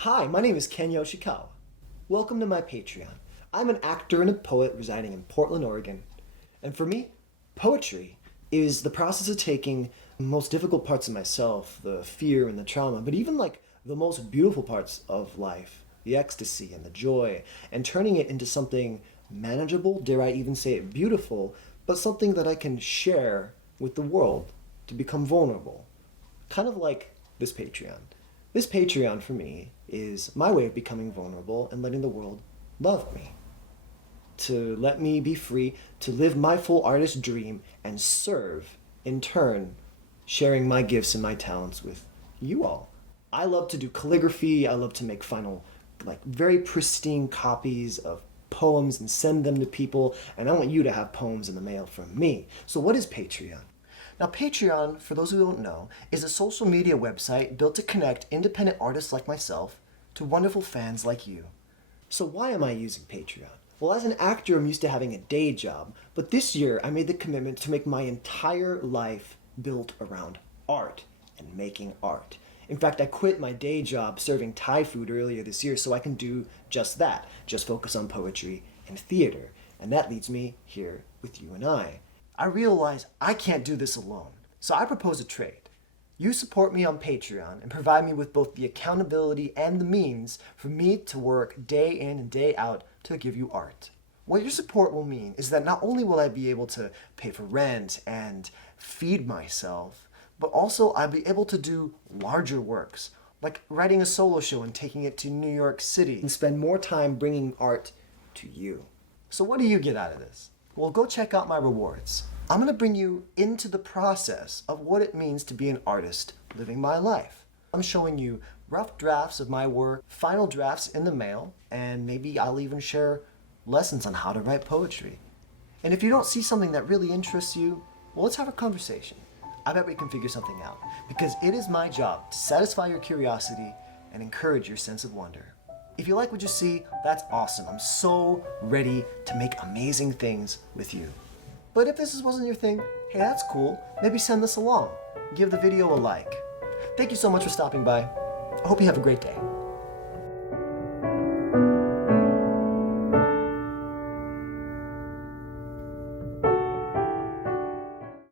Hi, my name is Ken Yoshikawa. Welcome to my Patreon. I'm an actor and a poet residing in Portland, Oregon. And for me, poetry is the process of taking the most difficult parts of myself, the fear and the trauma, but even like the most beautiful parts of life, the ecstasy and the joy, and turning it into something manageable, dare I even say it beautiful, but something that I can share with the world to become vulnerable. Kind of like this Patreon. This Patreon for me is my way of becoming vulnerable and letting the world love me. To let me be free to live my full artist dream and serve, in turn, sharing my gifts and my talents with you all. I love to do calligraphy. I love to make final, like, very pristine copies of poems and send them to people. And I want you to have poems in the mail from me. So what is Patreon? Now, Patreon, for those who don't know, is a social media website built to connect independent artists like myself to wonderful fans like you. So why am I using Patreon? Well, as an actor, I'm used to having a day job, but this year I made the commitment to make my entire life built around art and making art. In fact, I quit my day job serving Thai food earlier this year so I can do just that, just focus on poetry and theater. And that leads me here with you and I realize I can't do this alone, so I propose a trade. You support me on Patreon and provide me with both the accountability and the means for me to work day in and day out to give you art. What your support will mean is that not only will I be able to pay for rent and feed myself, but also I'll be able to do larger works, like writing a solo show and taking it to New York City, and spend more time bringing art to you. So what do you get out of this? Well, go check out my rewards. I'm going to bring you into the process of what it means to be an artist living my life. I'm showing you rough drafts of my work, final drafts in the mail, and maybe I'll even share lessons on how to write poetry. And if you don't see something that really interests you, well, let's have a conversation. I bet we can figure something out, because it is my job to satisfy your curiosity and encourage your sense of wonder. If you like what you see, that's awesome. I'm so ready to make amazing things with you. But if this wasn't your thing, hey, that's cool. Maybe send this along. Give the video a like. Thank you so much for stopping by. I hope you have a great day.